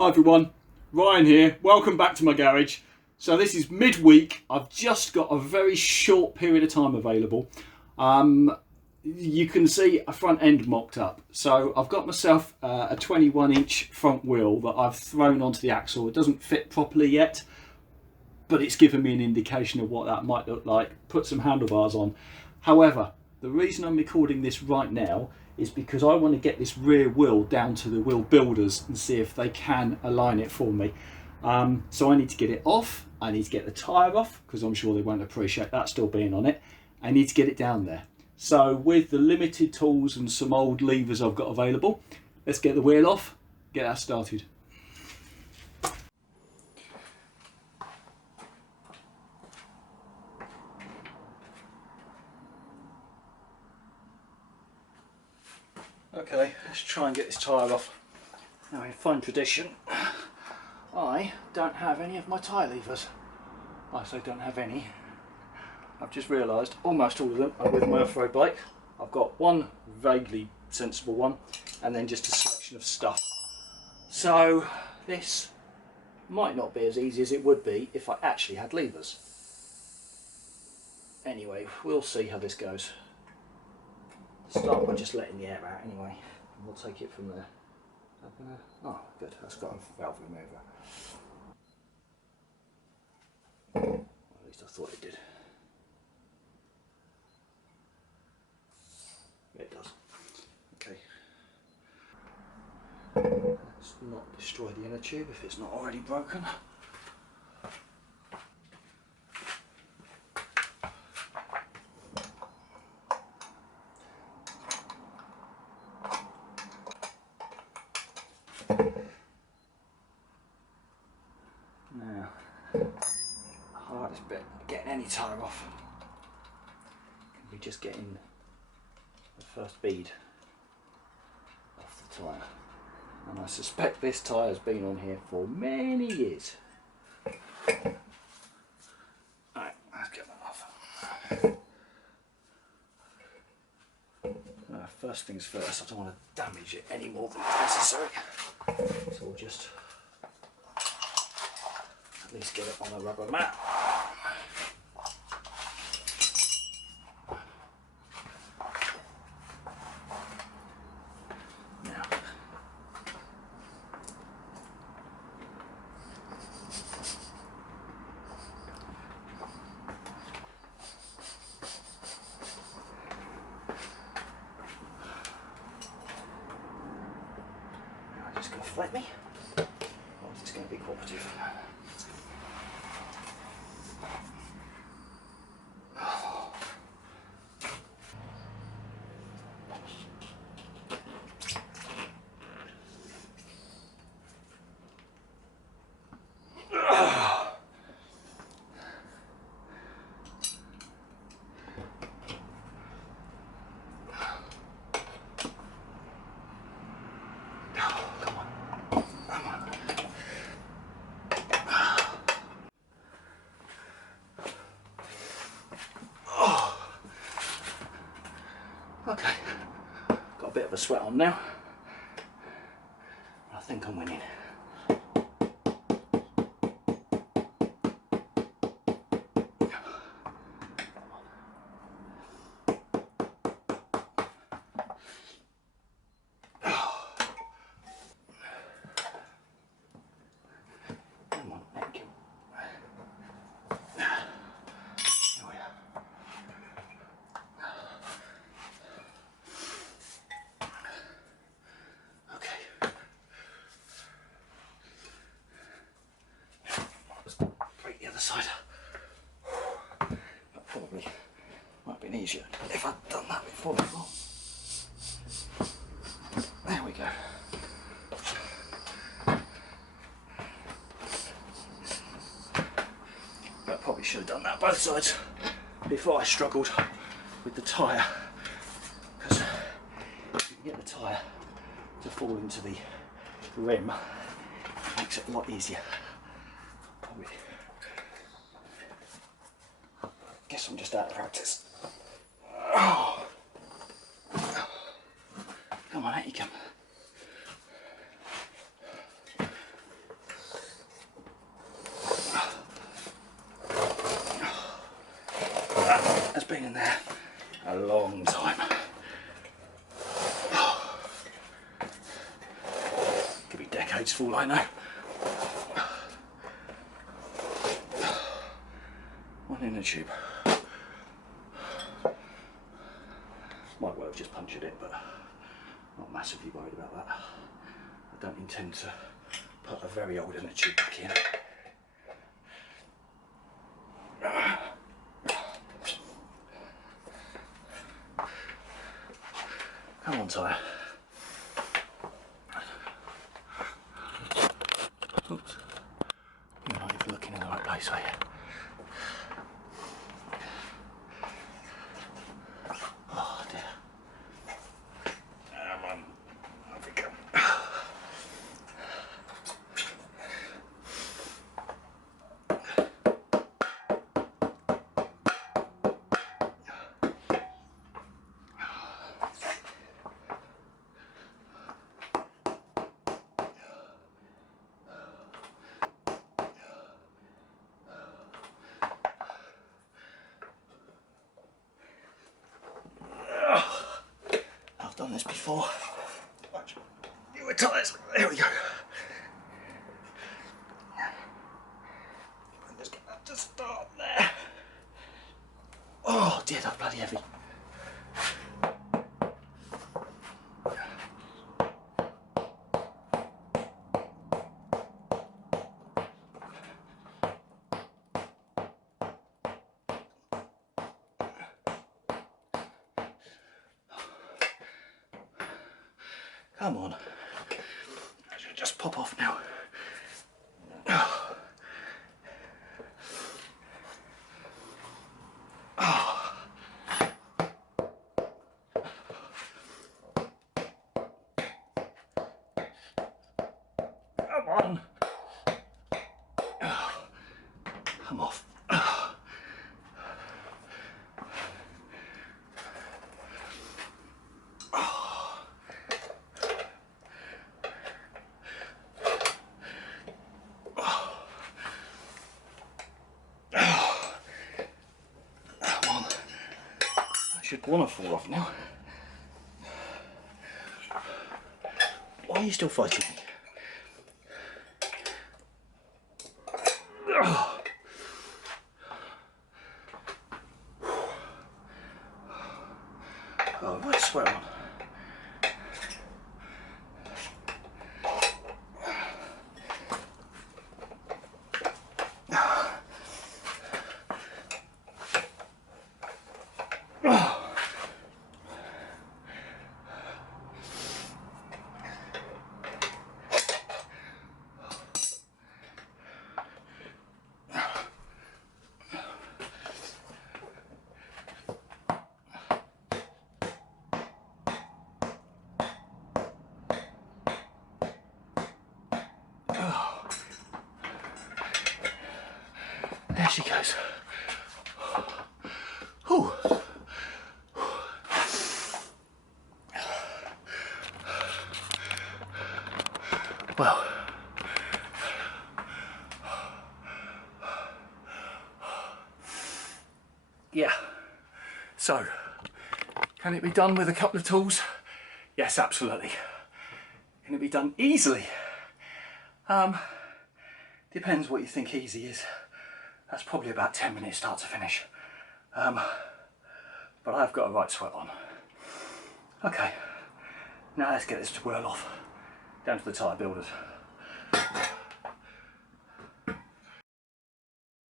Hi everyone, Ryan here. Welcome back to my garage. So this is midweek. I've just got a very short period of time available. You can see a front end mocked up. So I've got myself a 21-inch front wheel that I've thrown onto the axle. It doesn't fit properly yet, but it's given me an indication of what that might look like. Put some handlebars on. However, the reason I'm recording this right now is because I want to get this rear wheel down to the wheel builders and see if they can align it for me. So I need to get it off, I need to get the tyre off, because I'm sure they won't appreciate that still being on it. I need to get it down there. So with the limited tools and some old levers I've got available, let's get the wheel off, get that started. Okay, let's try and get this tyre off. Now in fine tradition, I don't have any of my tyre levers. I say don't have any. I've just realised almost all of them are with my off-road bike. I've got one vaguely sensible one and then just a selection of stuff. So this might not be as easy as it would be if I actually had levers. Anyway, we'll see how this goes. Start by just letting the air out anyway, and we'll take it from there. Oh, good, that's got a valve remover. Well, at least I thought it did. Yeah, it does. Okay. Let's not destroy the inner tube if it's not already broken. Now, the hardest bit, getting any tyre off, can be just getting the first bead off the tyre. And I suspect this tyre's been on here for many years. Alright, let's get that off. First things first, I don't want to damage it any more than necessary. So we'll just at least get it on a rubber mat. Now, I'm just going to flat me, or is this going to be cooperative? Okay, got a bit of a sweat on now. I think I'm winning. Come on, thank you. Here we are. Break the other side. That probably might have been easier if I'd done that before. There we go. But I probably should have done that both sides before I struggled with the tyre. Because if you can get the tyre to fall into the rim, it makes it a lot easier. Probably. Guess I'm just out of practice. Oh. Come on, out you come. been in there a long time. Could be decades for all I know. One in a tube. Might well have just punctured it, but not massively worried about that. I don't intend to put a very old inner tube back in. Come on, tyre. Oops. You're not even looking in the right place, are you? Oh dear. Come on. Off we go. I've done this before. Watch. Newer tyres. There we go. Just get that to start there. Oh dear, that's bloody heavy. Come on. I should just pop off now. Oh. Oh. Come on. Oh. I'm off. Oh. Should want to fall off now. Why are you still fighting me? Oh, right sweat on. There she goes. Whew. Well, yeah. So, can it be done with a couple of tools? Yes, absolutely. Can it be done easily? Depends what you think easy is. That's probably about 10 minutes start to finish. But I've got a right sweat on. Okay, now let's get this to whirl off. Down to the tyre builders.